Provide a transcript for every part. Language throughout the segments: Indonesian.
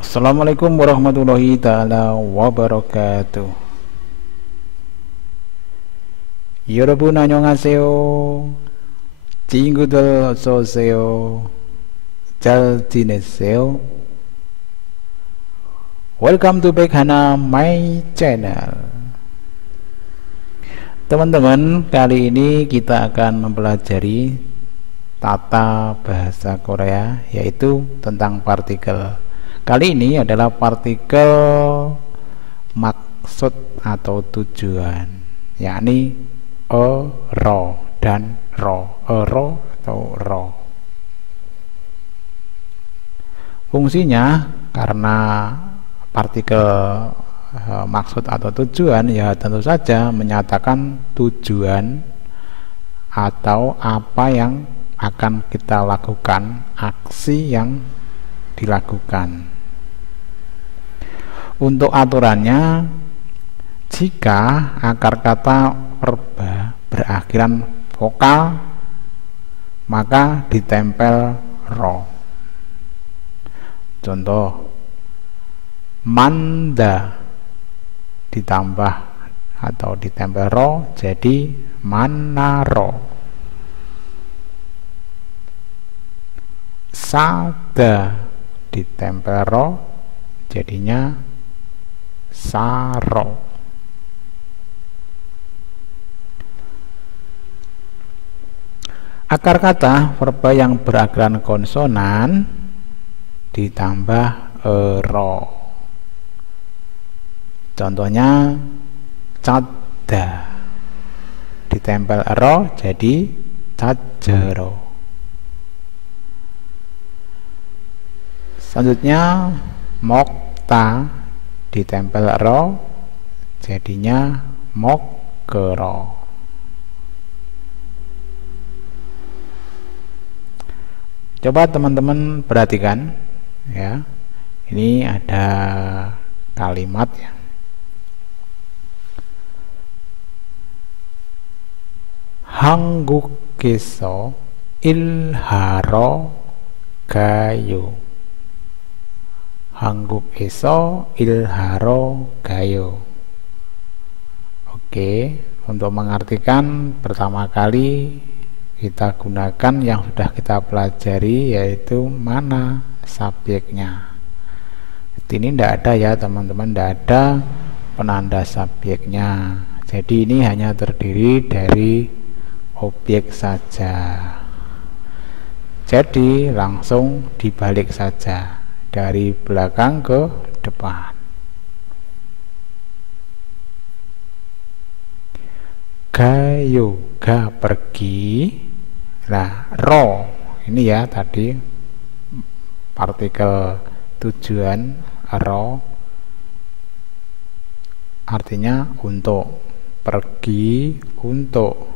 Assalamualaikum warahmatullahi taala wabarakatuh. 여러분 안녕하세요. 친구들 어서 오세요. 잘 지냈어요? Welcome to back Hana my channel. Teman-teman, kali ini kita akan mempelajari tata bahasa Korea, yaitu tentang partikel. Kali ini adalah partikel maksud atau tujuan, yakni ro dan ro, atau ro. Fungsinya, karena partikel maksud atau tujuan, ya tentu saja menyatakan tujuan atau apa yang akan kita lakukan, aksi yang dilakukan. Untuk aturannya, jika akar kata verba berakhiran vokal, maka ditempel ro. Contoh, manda ditambah atau ditempel ro jadi manaro. Sada ditempel ro jadinya saro. Akar kata verba yang berakhiran konsonan ditambah ro. Contohnya cada ditempel ro jadi cajero. Selanjutnya mokta ditempel ro jadinya mokkero. Coba teman-teman perhatikan ya. Ini ada kalimat ya. 한국에서 일하러 가요. 한국에서 일하러 가요. Oke, untuk mengartikan pertama kali kita gunakan yang sudah kita pelajari, yaitu mana subjeknya. Ini tidak ada ya teman-teman, tidak ada penanda subjeknya. Jadi ini hanya terdiri dari objek saja. Jadi langsung dibalik saja, dari belakang ke depan. Gayo, ga pergi. Nah, ro ini ya tadi partikel tujuan, ro artinya untuk, pergi untuk.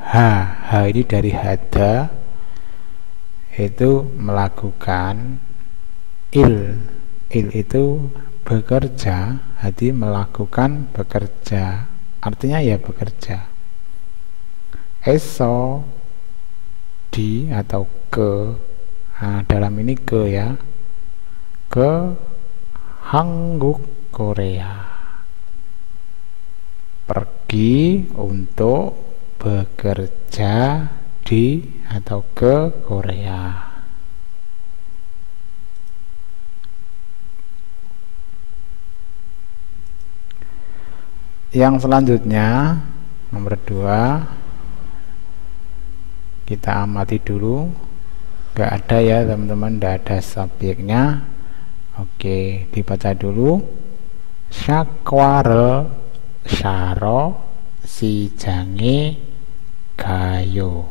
Ha ini dari hada, itu melakukan. Il itu bekerja, jadi melakukan bekerja, artinya ya bekerja. Eso di atau ke, nah, dalam ini ke ya, ke Hangguk Korea, pergi untuk bekerja di atau ke Korea. Yang selanjutnya nomor 2, kita amati dulu. Gak ada ya teman-teman, gak ada subjeknya. Oke, dibaca dulu. Syakwarel syaro sijange gayo.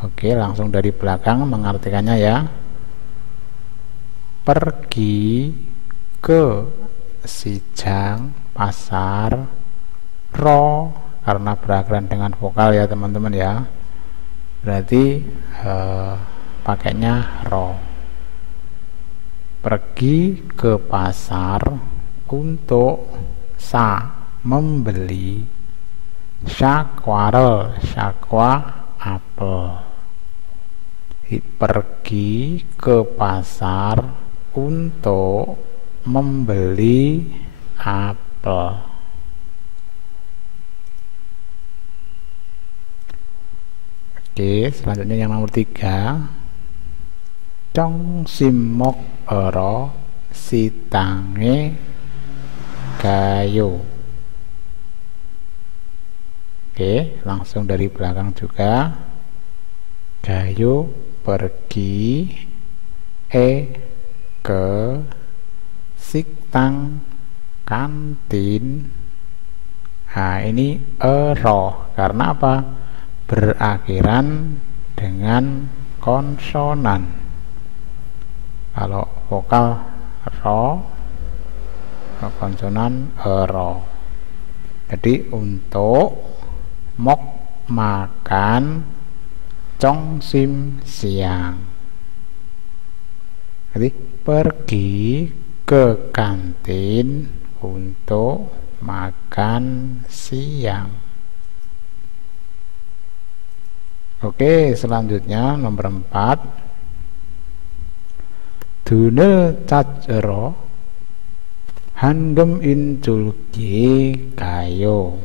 Oke, langsung dari belakang mengartikannya ya. Pergi ke sijang pasar, ro karena berakhiran dengan vokal ya teman-teman ya, berarti pakainya ro. Pergi ke pasar untuk sa membeli, syakwarel syakwa apel. Pergi ke pasar untuk membeli apel. Oke, selanjutnya yang nomor 3. Cong simok ero sitange gayo. Oke, langsung dari belakang juga. Gayo pergi ke siktang kantin. Nah, ini ero karena apa? Berakhiran dengan konsonan. Kalau vokal ro, konsonan ero. Jadi untuk mok makan congsim siang. Jadi pergi ke kantin untuk makan siang. Oke, selanjutnya nomor 4. Dune cacero hangem inculki kayo.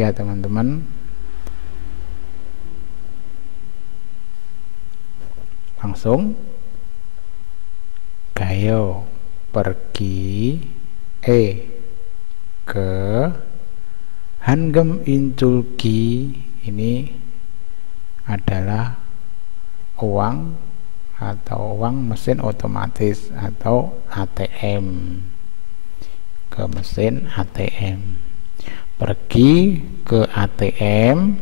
Ya teman-teman, langsung gayo pergi ke hangem inculki. Ini adalah uang atau uang mesin otomatis atau ATM, ke mesin ATM. Pergi ke ATM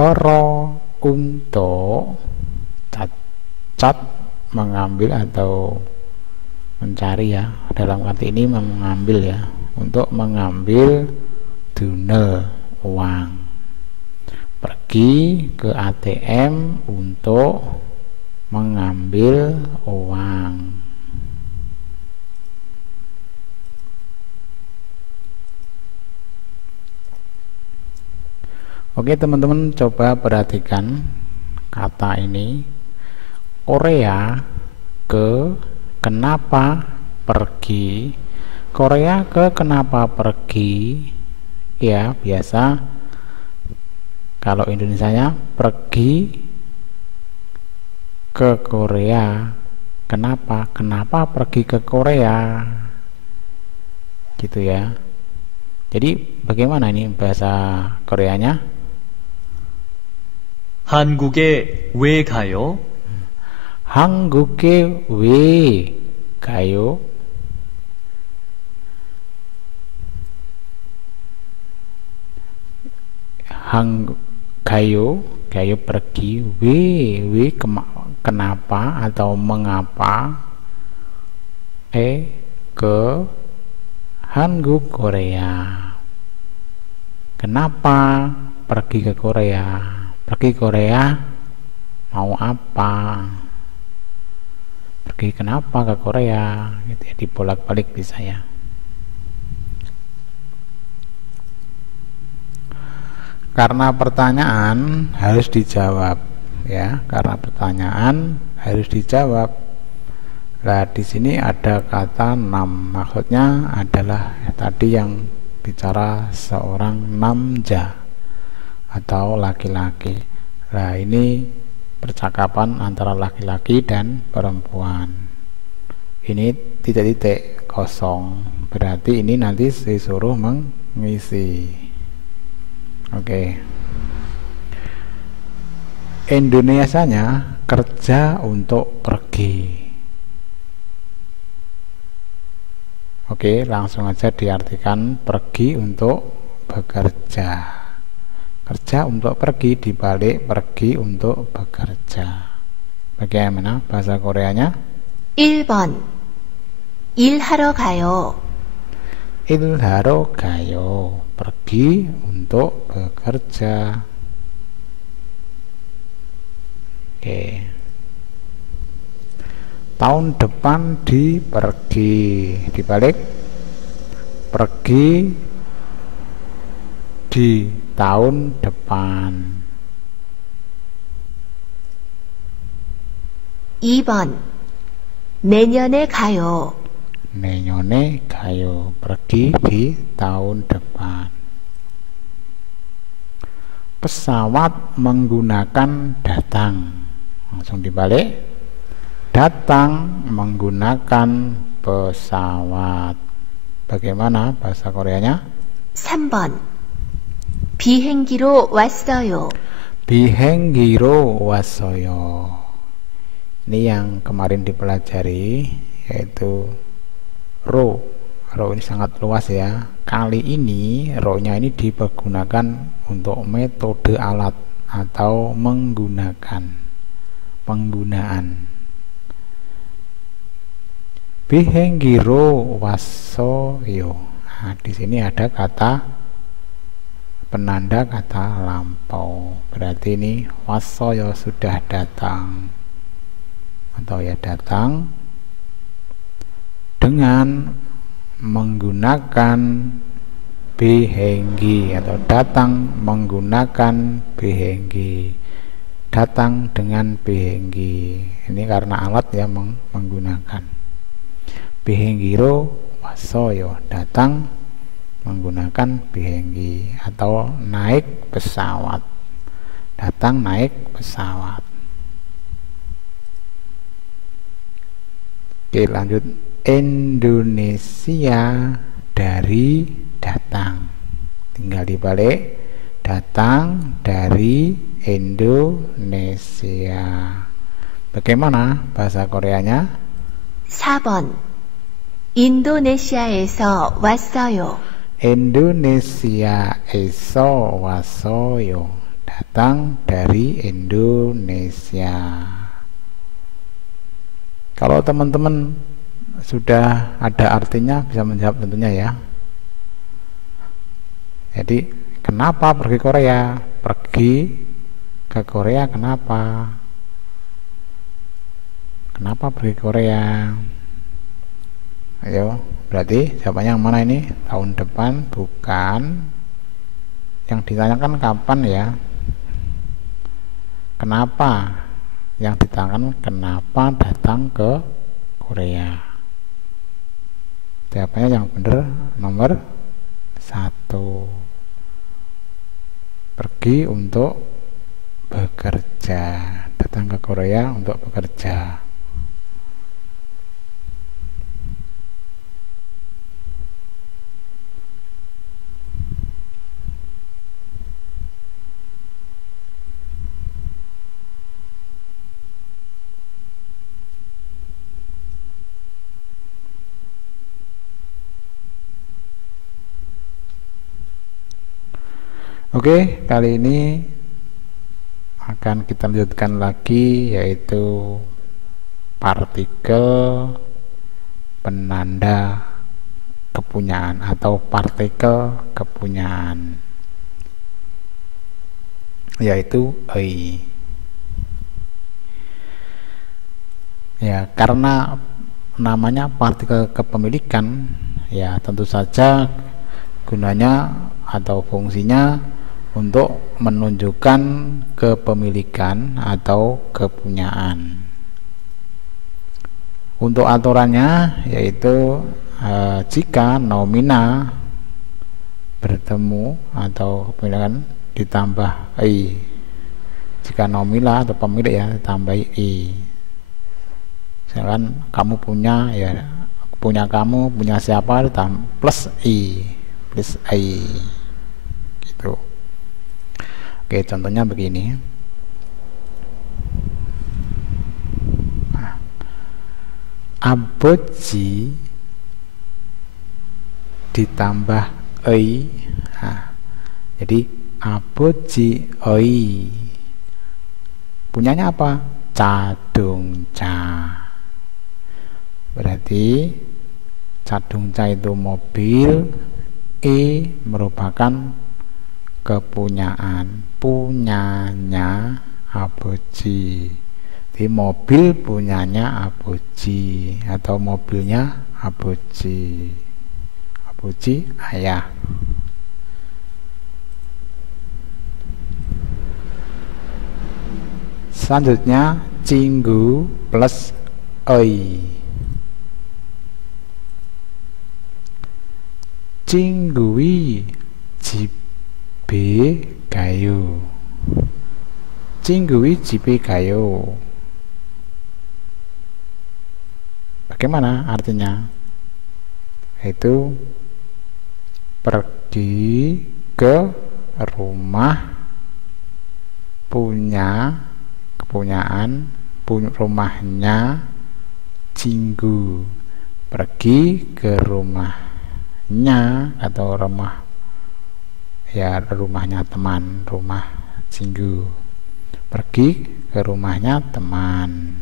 oro untuk cat mengambil atau mencari ya, dalam arti ini mengambil ya, untuk mengambil dune uang. Pergi ke ATM untuk mengambil uang. Oke teman-teman, coba perhatikan kata ini. Korea ke kenapa pergi. Korea ke kenapa pergi. Ya biasa kalau Indonesianya pergi ke Korea. Kenapa pergi ke Korea, gitu ya. Jadi bagaimana ini bahasa Koreanya? 한국에 왜 가요? 한국에 왜 가요? gayo pergi, kenapa atau mengapa, ke Hanguk Korea. Kenapa pergi ke Korea? Pergi Korea mau apa? Pergi kenapa ke Korea? Gitu ya, dibolak-balik bisa ya. Karena pertanyaan harus dijawab ya, karena pertanyaan harus dijawab. Nah, di sini ada kata nam, maksudnya adalah tadi yang bicara seorang namja atau laki-laki. Nah, ini percakapan antara laki-laki dan perempuan. Ini titik-titik kosong, berarti ini nanti disuruh mengisi. Oke. Indonesianya kerja untuk pergi. Oke, langsung aja diartikan pergi untuk bekerja. Kerja untuk pergi dibalik pergi untuk bekerja. Bagaimana bahasa Koreanya? 1번 일하러 가요. 일하러 가요. Pergi untuk bekerja. Oke. Tahun depan pergi, dibalik pergi di tahun depan. 2번 내년에 가요. 내년에 가요. Pergi di tahun depan. Pesawat menggunakan datang. Langsung dibalik. Datang menggunakan pesawat. Bagaimana bahasa Koreanya? 3번 비행기로 왔어요. 비행기로 왔어요. Ini yang kemarin dipelajari, yaitu ro. Ro ini sangat luas ya. Kali ini ro-nya ini dipergunakan untuk metode alat atau penggunaan. Bihenggiro wasoyo. Nah, di sini ada kata penanda kata lampau. Berarti ini wasoyo sudah datang. Atau ya datang dengan menggunakan bihenggi, atau datang menggunakan bihenggi, datang dengan bihenggi. Ini karena alat yang menggunakan. Bihenggiro wasoyo, datang menggunakan bihenggi atau naik pesawat. Datang naik pesawat. Oke, lanjut. Indonesia dari datang. Tinggal dibalik. Datang dari Indonesia. Bagaimana bahasa Koreanya? 4번 인도네시아에서 왔어요. Indonesia에서 왔어요. Datang dari Indonesia. Kalau teman-teman sudah ada artinya bisa menjawab tentunya ya. Jadi kenapa pergi Korea? Pergi ke Korea kenapa? Kenapa pergi Korea? Ayo, berarti jawabannya yang mana ini? Tahun depan bukan. Yang ditanyakan kapan ya? Kenapa? Yang ditanyakan kenapa datang ke Korea? Jawabannya yang benar nomor 1. Pergi untuk bekerja. Datang ke Korea untuk bekerja. Oke, kali ini akan kita lanjutkan lagi, yaitu partikel penanda kepunyaan atau partikel kepunyaan, yaitu ei. Ya, karena namanya partikel kepemilikan, ya tentu saja gunanya atau fungsinya untuk menunjukkan kepemilikan atau kepunyaan. Untuk aturannya yaitu jika nomina bertemu atau kepemilikan ditambah i. Jika nomina atau pemilik ya ditambah i. Misalkan kamu punya, ya punya kamu, punya siapa ditambah plus i, gitu. Oke, contohnya begini. Aboji ditambah ei. Jadi aboji ei. Punyanya apa? Cadungca. Berarti cadungca itu mobil, e merupakan kepunyaan, punyanya aboji. Di mobil punyanya aboji atau mobilnya aboji. Aboji ayah. Selanjutnya, Cinggu plus oi. Cinggui jibe gayo. Cinggui jibe gayo. Bagaimana artinya? Itu pergi ke rumah rumahnya Cinggu. Pergi ke rumahnya atau rumahnya teman, rumah Cinggu. Pergi ke rumahnya teman.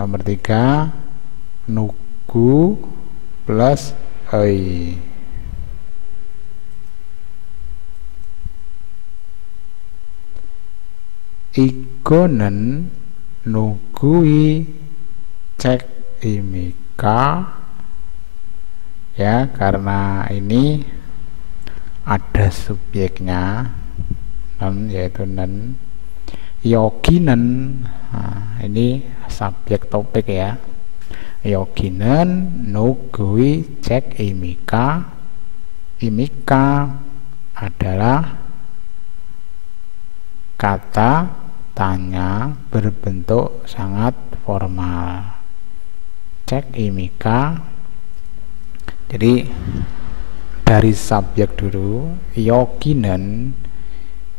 Nomor 3, nugu plus oi. Ikonen nugui cek imika, ya, karena ini ada subjeknya nen, yaitu nen. Yoginen, nah, ini subjek topik ya. Yoginen nugui cek imika. Imika adalah kata tanya berbentuk sangat formal. Cek imika. Jadi dari subjek dulu. Yoginen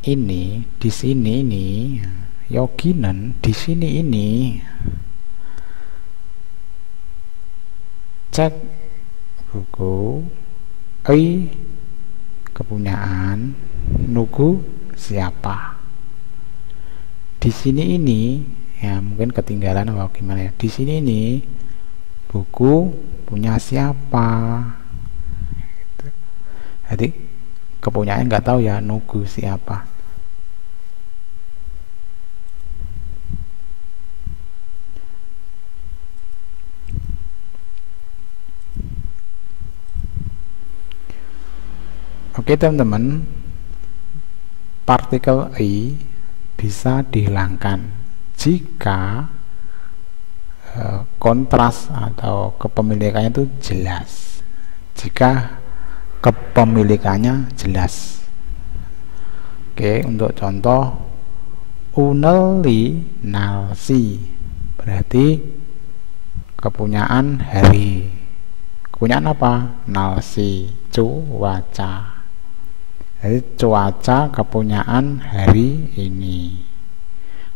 ini di sini ini. Yoginen di sini ini. Cek buku. Kepunyaan. Nugu siapa. Di sini ini, ya mungkin ketinggalan atau gimana ya. Di sini ini buku punya siapa. Jadi kepunyaannya nggak tahu ya, nugu siapa. Oke teman-teman, partikel i bisa dihilangkan jika kontras atau kepemilikannya itu jelas. Jika kepemilikannya jelas. Oke, untuk contoh uneli nalsi berarti kepunyaan hari. Kepunyaan apa? Nalsi, cuaca. Jadi cuaca kepunyaan hari ini.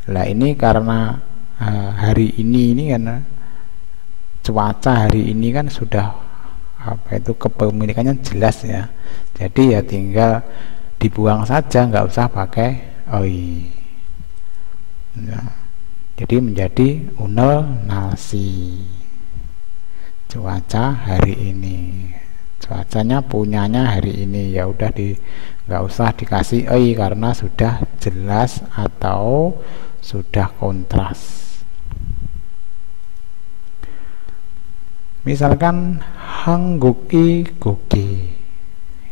Lah ini karena hari ini kan cuaca hari ini kan sudah kepemilikannya jelas ya. Jadi ya tinggal dibuang saja, nggak usah pakai oi. Nah, jadi menjadi unel nasi. Cuaca hari ini. Cuacanya punyanya hari ini, ya udah nggak usah dikasih oi karena sudah jelas atau sudah kontras. Misalkan Hangguki Guki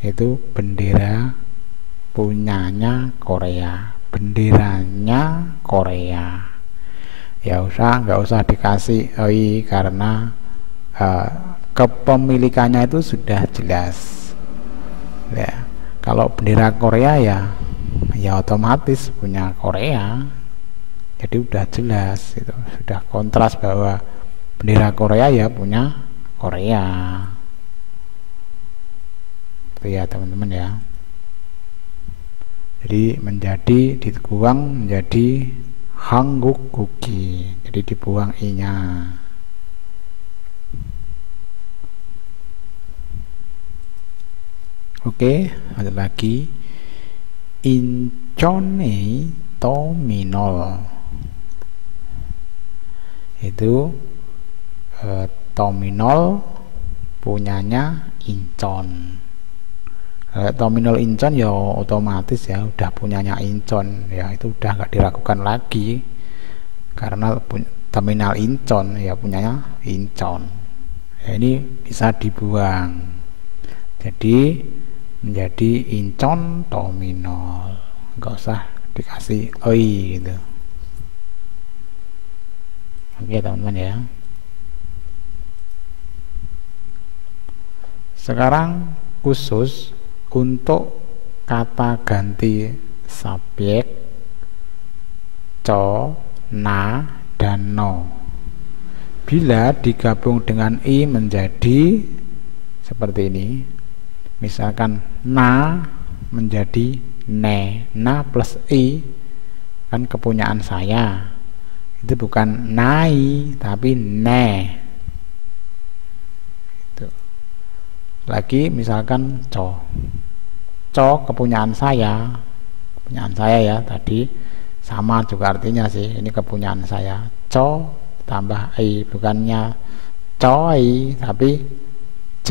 itu bendera punyanya Korea, benderanya Korea. Ya nggak usah dikasih oi karena kepemilikannya itu sudah jelas. Ya, kalau bendera Korea ya otomatis punya Korea. Jadi udah jelas itu, sudah kontras bahwa bendera Korea ya punya Korea. Itu ya teman-teman ya. Jadi dibuang menjadi Hanggukuki. Jadi dibuang i-nya. Oke, ada lagi Inchone Tominol. Itu Tominol punyanya Incheon. Tominol Incheon ya otomatis ya udah punyanya Incheon, ya itu udah nggak diragukan lagi karena terminal Incheon ya punyanya Incheon. Ya, ini bisa dibuang. Jadi menjadi incon tominol, nggak usah dikasih oi gitu. Oke teman-teman ya. Sekarang khusus untuk kata ganti subjek co, na, dan no. Bila digabung dengan i menjadi seperti ini. Misalkan na menjadi ne. Na plus i kan kepunyaan saya. Itu bukan nai tapi ne. Itu. Lagi misalkan co. Co kepunyaan saya. Kepunyaan saya ya tadi sama juga artinya sih. Ini kepunyaan saya. Co tambah i, bukannya coy tapi c.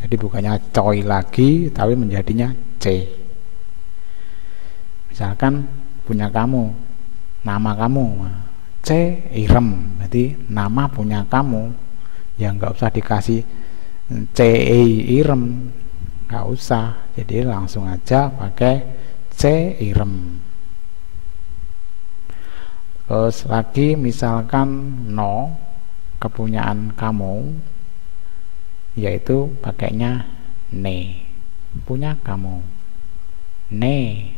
Jadi bukannya coy lagi tapi menjadinya c. Misalkan punya kamu, nama kamu C Irem, berarti nama punya kamu, ya nggak usah dikasih C Irem, nggak usah, jadi langsung aja pakai C Irem. Terus lagi misalkan no kepunyaan kamu, yaitu pakainya ne, punya kamu ne.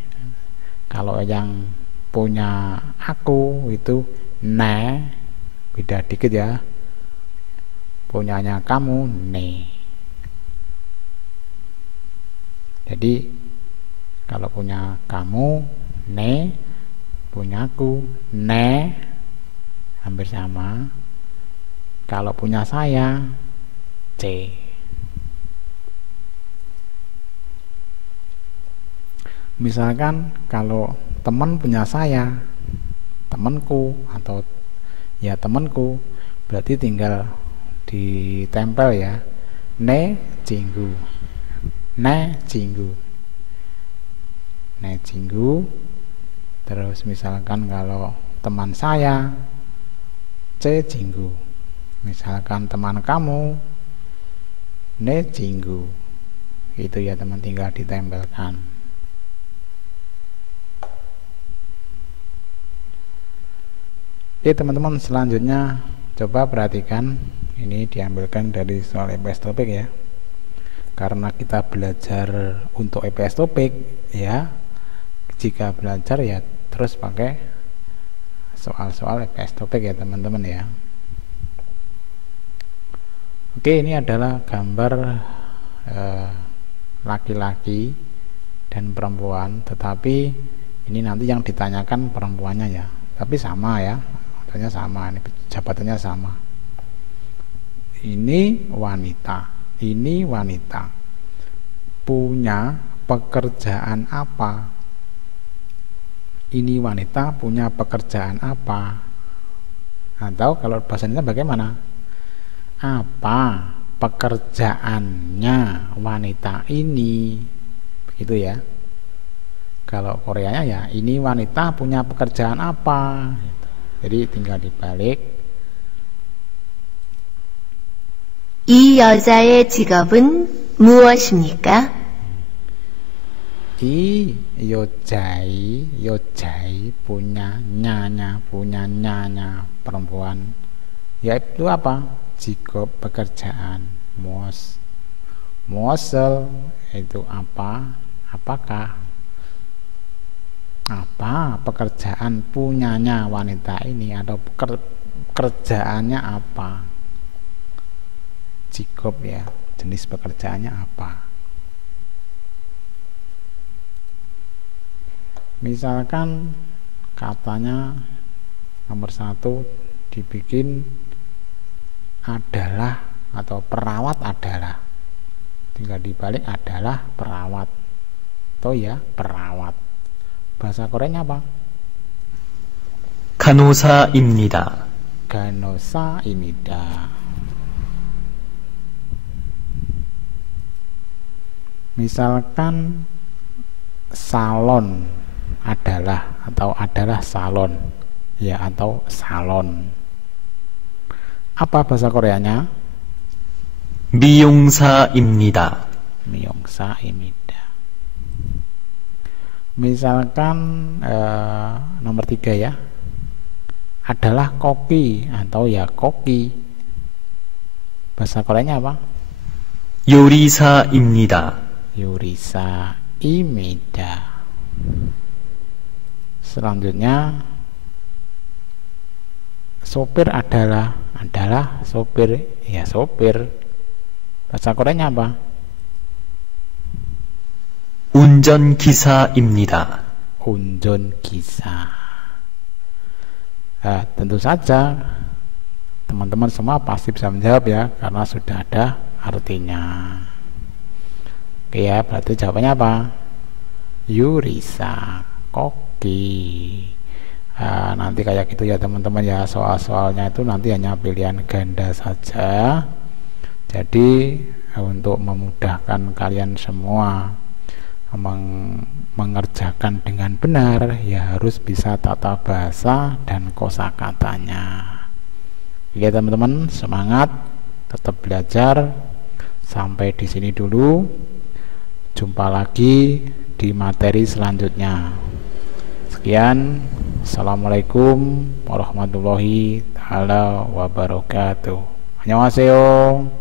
Kalau yang punya aku itu ne, beda dikit ya, punyanya kamu ne. Jadi kalau punya kamu ne, punyaku ne, hampir sama. Kalau punya saya c. Misalkan kalau teman punya saya, temanku, atau ya temanku, berarti tinggal ditempel ya, ne cinggu, ne cinggu, ne cinggu. Terus misalkan kalau teman saya c cinggu, misalkan teman kamu ne cinggu. Itu ya teman, tinggal ditempelkan. Oke teman-teman, selanjutnya coba perhatikan, ini diambilkan dari soal EPS topik ya, karena kita belajar untuk EPS topik ya. Jika belajar ya terus pakai soal-soal EPS topik ya teman-teman ya. Oke, ini adalah gambar laki-laki dan perempuan, tetapi ini nanti yang ditanyakan perempuannya ya, tapi sama ya, katanya sama, ini jabatannya sama. Ini wanita punya pekerjaan apa? Ini wanita punya pekerjaan apa? Atau kalau bahasa Indonesia bagaimana? Apa pekerjaannya wanita ini? Begitu ya. Kalau Koreanya ya, ini wanita punya pekerjaan apa? Jadi tinggal dibalik. 이 여자의 직업은 무엇입니까? 이 여자의 punya nyanya perempuan, yaitu apa? 직업 pekerjaan, muasal itu apa? Apakah? Apa pekerjaan punyanya wanita ini, atau pekerjaannya apa? 직업 ya, jenis pekerjaannya apa? Misalkan katanya nomor 1 dibikin adalah atau perawat adalah, tinggal dibalik adalah perawat, atau ya perawat. Bahasa Koreanya apa? 간호사입니다. 간호사입니다. Misalkan salon adalah, atau adalah salon ya, atau salon. Apa bahasa Koreanya? 미용사입니다. Myeongsa입니다. Misalkan nomor 3 ya, adalah koki atau ya koki. Bahasa Koreanya apa? 요리사입니다. 요리사입니다. Selanjutnya sopir adalah sopir, ya sopir. Bahasa Koreanya apa? 운전기사입니다. 운전기사. Nah, tentu saja teman-teman semua pasti bisa menjawab ya, karena sudah ada artinya. Oke ya, berarti jawabannya apa? Yurisa, koki. Nah, nanti kayak gitu ya teman-teman ya, soal-soalnya itu nanti hanya pilihan ganda saja. Jadi untuk memudahkan kalian semua mengerjakan dengan benar, ya harus bisa tata bahasa dan kosakatanya. Oke teman-teman, semangat, tetap belajar. Sampai di sini dulu. Jumpa lagi di materi selanjutnya. Sekian, assalamualaikum warahmatullahi wabarakatuh. Annyeonghaseyo.